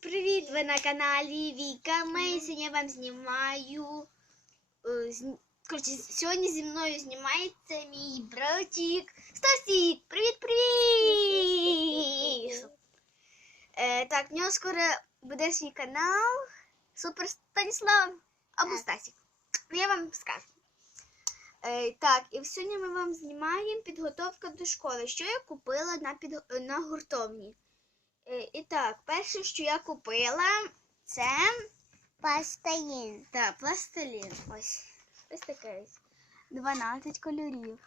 привіт! Ви на каналі Віка. Ми сьогодні я вам знімаю. е, Коротше, сьогодні зі мною знімається мій братик Стасік. Привіт, привіт! Е, так, в нього скоро буде свій канал Супер Станіслав або Стасік. Я вам скажу. Е, так, і сьогодні ми вам знімаємо підготовка до школи, що я купила на, під... на гуртовні. Е, І так, перше, що я купила, це Пастаїн. та, пластилін. Ось. Ось таке 12 кольорів.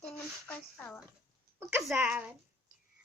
Ти не показала. Показала.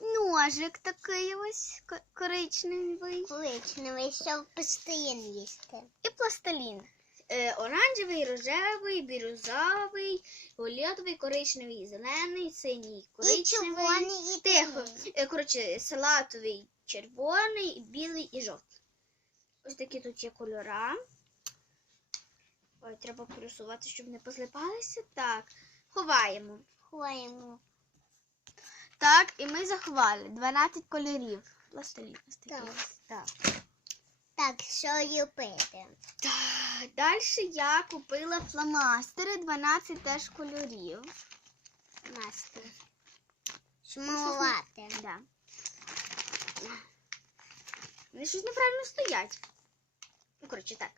Ножик такий ось ко- коричневий. Коричневий, щоб пастаїн їсти. І пластилін. Е, оранжевий, рожевий, бірюзовий, фіолетовий, коричневий, зелений, синій, І коричневий. червоний, і Тихо. Е, Коротше, салатовий, червоний, білий і жовтий. Ось такі тут є кольора. Ой, треба плюсувати, щоб не позлипалися. Так, ховаємо. Ховаємо. Так, і ми заховали 12 кольорів. Пластилін. Так. Так. Так, що ліпити? Так, Далі я купила фломастери 12 теж кольорів. Маски. Шмалувати. Да. Вони щось неправильно стоять. Ну, коротше, так.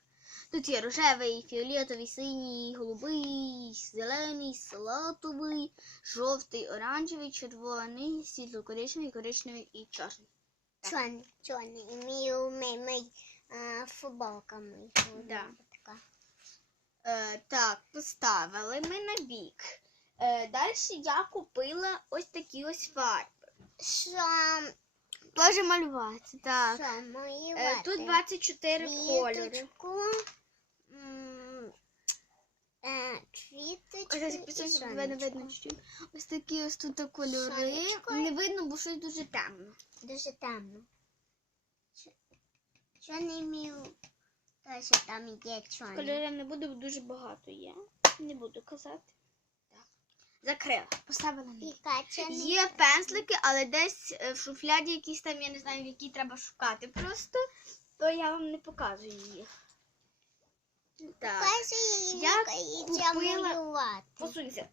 Тут є рожевий, фіолетовий, синій, голубий, зелений, салатовий, жовтий, оранжевий, червоний, світло-коричневий, коричневий і чорний. Чорний, чорний. І мій умий футболка мій. Да. Така. Е, так, поставили ми на бік. Е, Далі я купила ось такі ось фарби. Що, Теж малювати. Так. що Е, тут 24 кольори. Квіточку. м, е, так підсунься, видно, чуть-чуть. Ось такі ось тут кольори. Сонечко. Не видно, бо щось дуже темно. Дуже темно. Чорний мій. Теж там є чорний. Кольорів не буду, бо дуже багато є. Не буду казати. Закрила. Поставила на Є пензлики, але десь е, в шуфляді якісь там, я не знаю, в якій треба шукати просто, то я вам не показую їх. Так. Каже Я це купила- Посунься.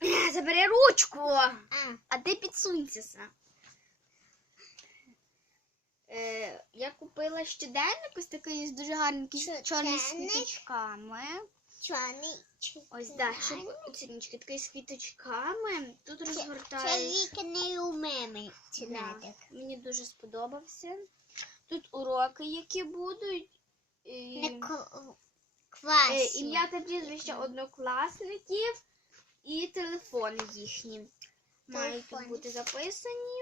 Забери ручку, А, а ти підсунься сам. Е, я купила щоденник, ось такий з дуже гарненький, з чорними Щоденник? світочками. чорний. Ось, да, чорний. щоб оціночки такий з квіточками. Тут Це розгортаю. Не у меми Да. Мені дуже сподобався. Тут уроки, які будуть. І, е, ім'я та прізвище однокласників і телефони їхні. Мають тут бути записані.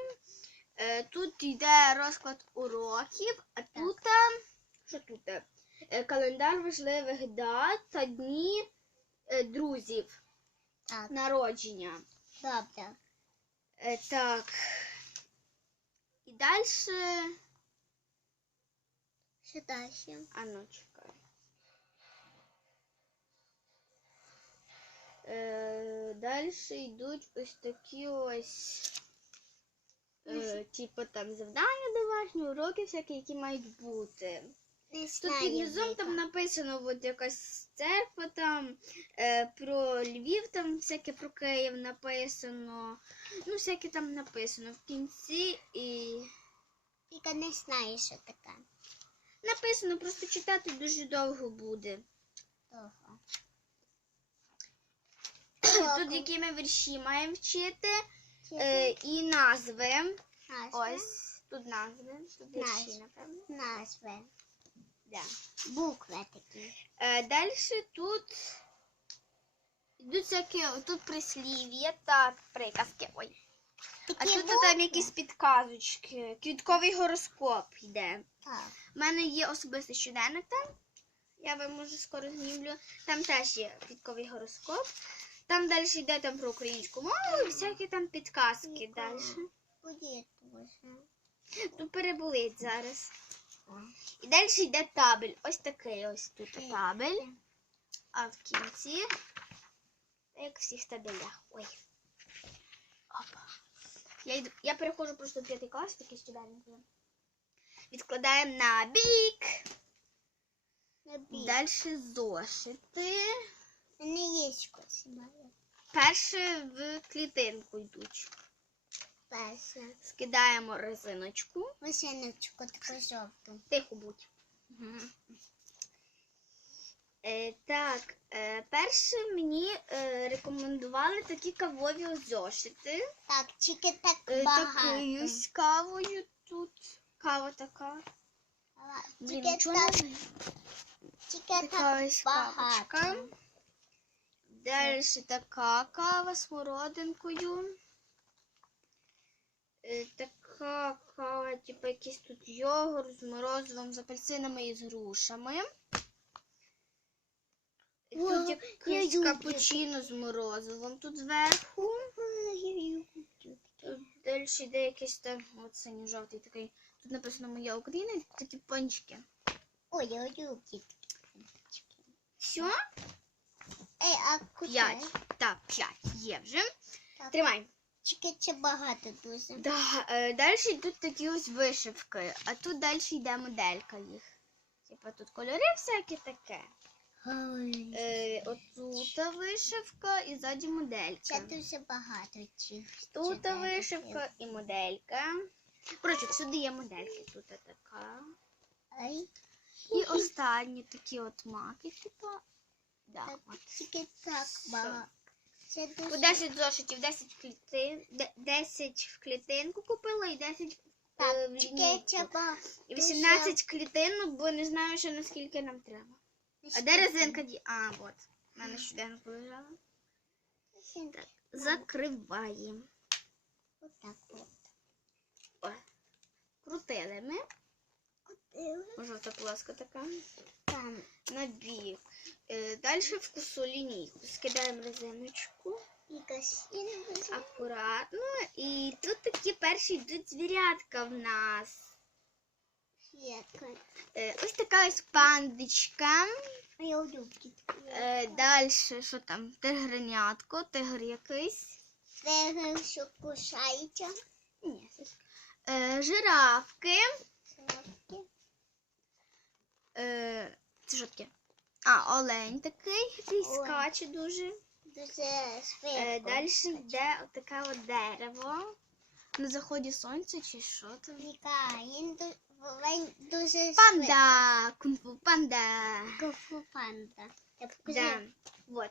Е, Тут йде розклад уроків, а тут що тут? Е, Календар важливих дат та дні е, друзів Так, народження. добре. Е, Так. І далі. Що далі? А ну чекай. Е, далі йдуть ось такі ось. Е, типу там завдання домашні, уроки всякі, які мають бути. Тут знаю, під низом там написано от якась церква там, е, про Львів, там всяке про Київ написано. Ну, всяке там написано в кінці і. Віка не знає, що таке. Написано, просто читати дуже довго буде. Довго. Тут які ми вірші маємо вчити. Е, і назви. Назви. Ось тут назви. Тут вірші, напевно. Назви. Да. Букви такі. Е, далі тут йдуть всякі тут прислів'я та приказки. Ой. А тут букви. там якісь підказочки. Квітковий гороскоп йде. Так. У мене є особистий щоденник там. Я вам може скоро знімлю. Там теж є квітковий гороскоп. Там далі йде там про українську мову і всякі там підказки далі. Дуже. Ну, переболить зараз. І далі йде табель. Ось такий ось тут табель. А в кінці, як в всіх табелях. Ой. Опа. Я, йду, я переходжу просто в п'ятий клас, такий студент. Відкладаємо на бік. Набій. Далі зошити. Не є щось. Перше в клітинку йдуть. Перше. Скидаємо резиночку. Вишеночку таку жовту. Тихо будь. Е, так, е, перше мені е, рекомендували такі кавові зошити. Так, тільки так Е, такою з кавою тут. Кава така. Блін, Тільки нічого так, не тільки Така так ось кавочка. багато. Далі така кава з смородинкою. Е, така кава, типу якийсь тут йогурт з морозивом, з апельсинами і з грушами. О, Тут я якийсь люблю. капучино з морозивом тут зверху. Тут далі йде якийсь там от синьо-жовтий такий. Тут написано Моя Україна, такі пончики. Ой, я люблю. Все? Ей, а куди? П'ять. Так, п'ять є вже. Так. Тримай. Тільки це багато дуже. Да, е, далі йдуть такі ось вишивки, а тут далі йде моделька їх. Типа тут кольори всякі таке. Ой, Е, отут вишивка і ззаді Це моделька. дуже багато цих. Тут вишивка і моделька. Коротше, всюди є модельки. Тут така. Ай, І останні такі от маки, типа. Да, так, от. тільки так багато. Це По 10 зошитів, 10 клітин, де- 10 в клітинку купила і 10 е, в тільки лінійку. І 18 клітинок, бо не знаю, ще наскільки нам треба. А де резинка? ді- А, от. У мене щоденно полежала. Закриваємо. Отак от. О. Крутили ми. Купили. Жовта плоска така. Там На бік. Е, далі в косу лінійку. Скидаємо резиночку. і. Акуратно. І тут такі перші йдуть звірятка в нас. Е, ось така ось пандочка. А я. Е, далі, що там? Тигренятко, тигр якийсь. Це що кусається. Ні. Е, жирафки. Е, це що таке? А, олень такий, який Олень. скаче дуже. Дуже Е, швидко. далі йде отаке от дерево. На заході сонця чи що там? Віка, він ду- він дуже Панда! Кунг-фу панда! Кунг-фу панда. Я Да. Вот.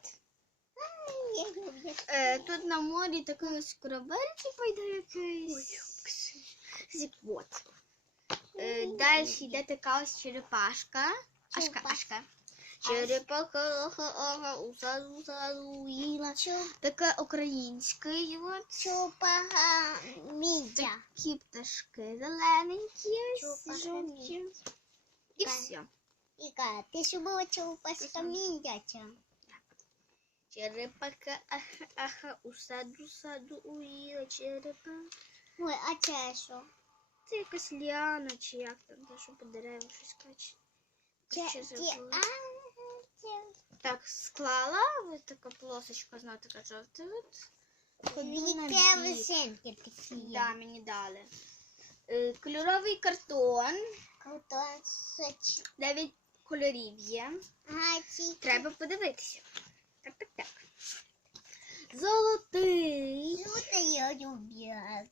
Я люблю. Е, тут на морі такий ось корабель, типу, йде якийсь. Вот. Е, далі йде така ось черепашка. Ашка, ашка. Черепаха, аха, аха, усаду, усаду, їла. Чу- Таке українське, от. Чупага мідя. Такі пташки зелененькі, жовті. І все. Іка, ти ж була чупаска мідяча. Черепаха, аха, аха, усаду, саду, уїла, черепа. Ой, а це що? Це якась ліана, чи як там, те, що по дереву щось каче. Це, це, а. Так, склала, ось така полосочка, знову така жовта. На висинки такі Да, мені дали. Е, Кольоровий картон. Круто, соч. Дев'ять кольорів є. Ага. Треба подивитися. Так, так, так. Золотий. Люта я люблю.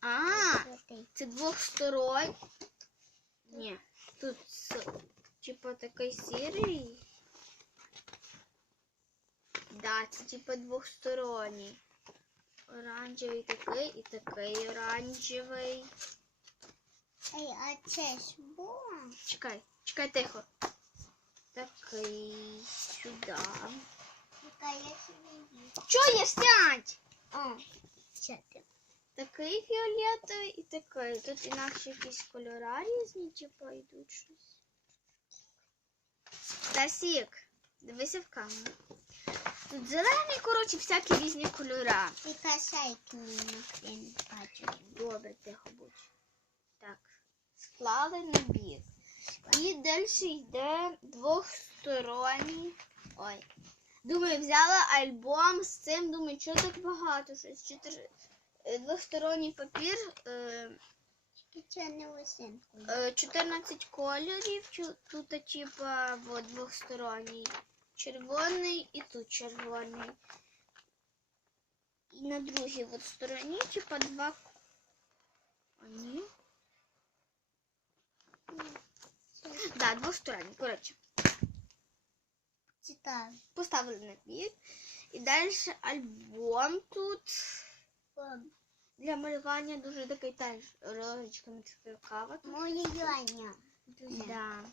А, Золотий. це двохсторонній. Ні, тут с- типа такий сірий. Да, це типа двохсторонній. Оранжевий такий і такий оранжевий. Ей, а це ж було? Чекай, чекай тихо. Такий сюди. Яка я собі. Чо є сядь? О, це ти. Такий фіолетовий і такий. Тут інакше якісь кольора різні, типу, йдуть щось. Стасік, дивися в камеру. Тут зелений, коротше, всякі різні кольора. Ти касайки не бачу. Добре, тихо будь. Так, склали на бік. І далі йде двохсторонній. Ой. Думаю, взяла альбом з цим, думаю, що так багато, щось чотири. е, Двохсторонній папір. Е... чорний лисинку. Е, 14 кольорів. чу- Тут типа вот, двохсторонній. Червоний і тут червоний. І на другій от стороні, типа два. к- А, ні. Да, двосторонні. Коротше, Читаю. поставили на бік. І далі альбом тут. Для малювання дуже такий теж розочками такий кава. тут. Моє Яня. Да.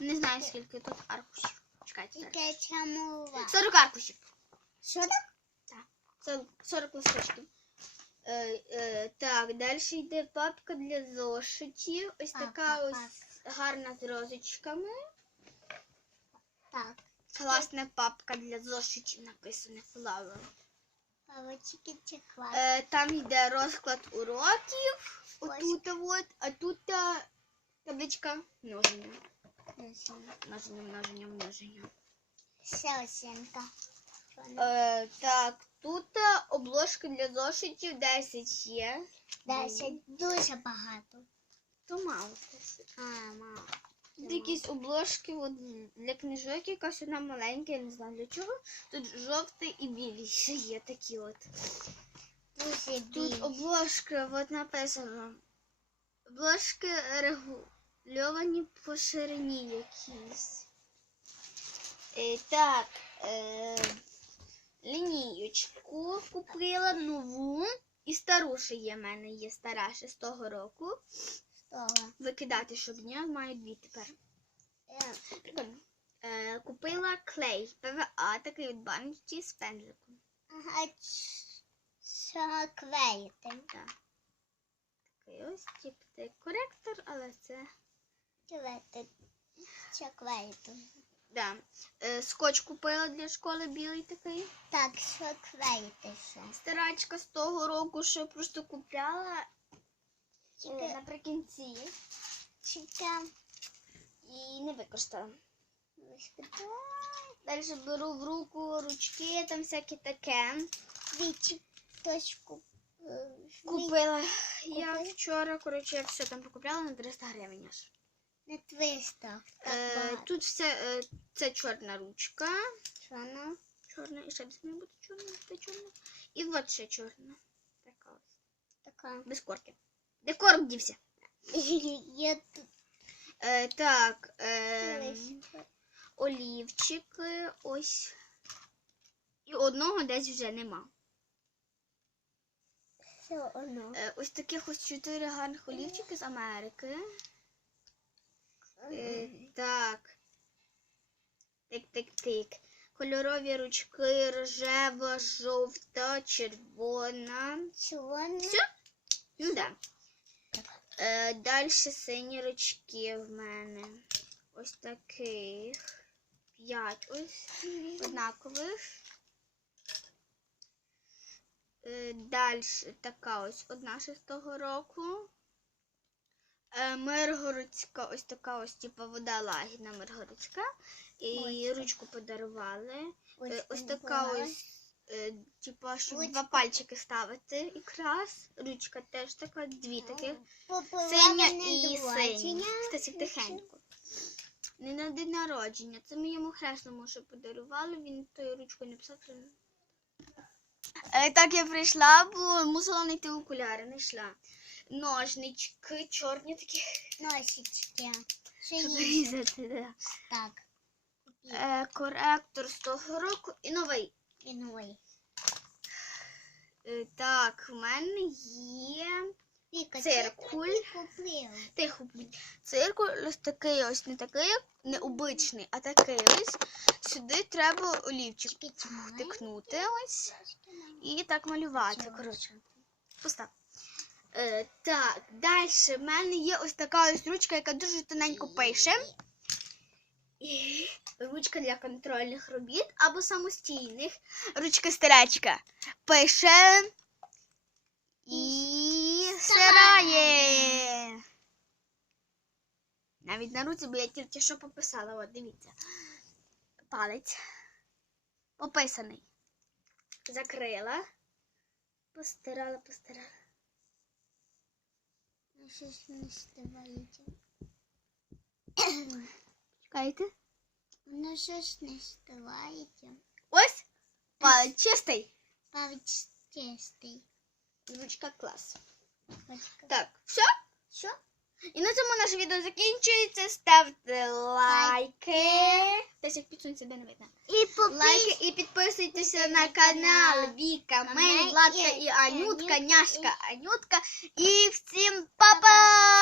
Не знаю, скільки тут аркушів. Чекайте. зараз. Тільки чамова. 40 аркушів. Що так? Це 40 листочків. Е, е, так, далі йде папка для зошитів. Ось Папка, така ось гарна з розочками. Так. Класна папка для зошитів написано Flower. Е, там йде розклад уроків. Отут, от, а тут табличка множення. Множення, множення, множення. Селсинка. Е, так, тут а, обложки для зошитів 10 є. Десять дуже багато. То мало. А, мама. Тут якісь обложки от, для книжок, якась одна маленька, я не знаю для чого. Тут жовтий і білий ще є такі от. Тут обложки от написано. Обложки регульовані по ширині якісь. Е, так, е, лінієчку купила нову. І стару ще є в мене є стара ще з того року. Викидати, щоб ні, маю дві тепер. Е, Прикольно. Е, купила клей ПВА, такий от баночці з пензликом. Ага, що клеїти. Так. Такий ось тип це коректор, але це. Клеїти. Що клеїти. Да. Е, скотч купила для школи білий такий. Так, що клеїти ще. Старачка з того року ще просто купляла е, наприкінці тільки, і не використала. Далі беру в руку ручки, там всяке таке. Хтось е, Купила. Я вчора, коротше, все там покупляла на 300 гривень аж. Не твиста. Е, тут все, е, це чорна ручка. Чорно. Чорна, і ще десь має бути чорна, де чорна. І от ще чорна. Така ось. Така. Без корки. Де корк дівся? Я тут Е, так, е, олівчики, ось. І одного десь вже нема. Все одно. Е, ось таких ось чотири гарних олівчики з Америки. Е, так. Тик-тик-тик. Кольорові ручки, рожева, жовта, червона. Чорно. Все? Ну да. Е, Далі сині ручки в мене. Ось таких. П'ять ось однакових. Е, Далі така ось одна шестого року. Е, Миргородська, ось така ось типу вода лагідна Миргородська. І Ось. ручку подарували. Е, Ось така ось, типа, щоб Ручка. два пальчики ставити якраз. Ручка теж така, дві таких. Синя і синя. Кстати, тихенько. Не на день народження. Це ми йому хресному ще подарували, він тою ручкою не писав. Е, так я прийшла, бо мусила знайти окуляри, не йшла. Ножнички, чорні такі. Носички. Що Щоб різати, да. Так. Е, коректор з того року і новий. Новий. Е, так, в мене є Віка, Циркуль. ти тихо. Циркуль ось такий ось не такий, як необичний, а такий ось. Сюди треба олівчик втикнути ось і так малювати. Коротше, постав. Е, так, далі в мене є ось така ось ручка, яка дуже тоненько пише. Ручка для контрольних робіт або самостійних. Ручка старачка. Пише і стирає. Навіть на руці, бо я тільки що пописала. От, дивіться. Палець. Пописаний. Закрила. Постирала, постирала. Щось не стивається. Чекайте. Воно щось не стивається. Ось палець чистий. Палець чистий. Ручка клас. Бачка. Так, все? Що? І на цьому наше відео закінчується. Ставте лайки. Десь як підсунься, де не видно. І Лайки і підписуйтеся на канал Віка, Мей, Владка і Анютка, няшка Анютка. І всім па-па!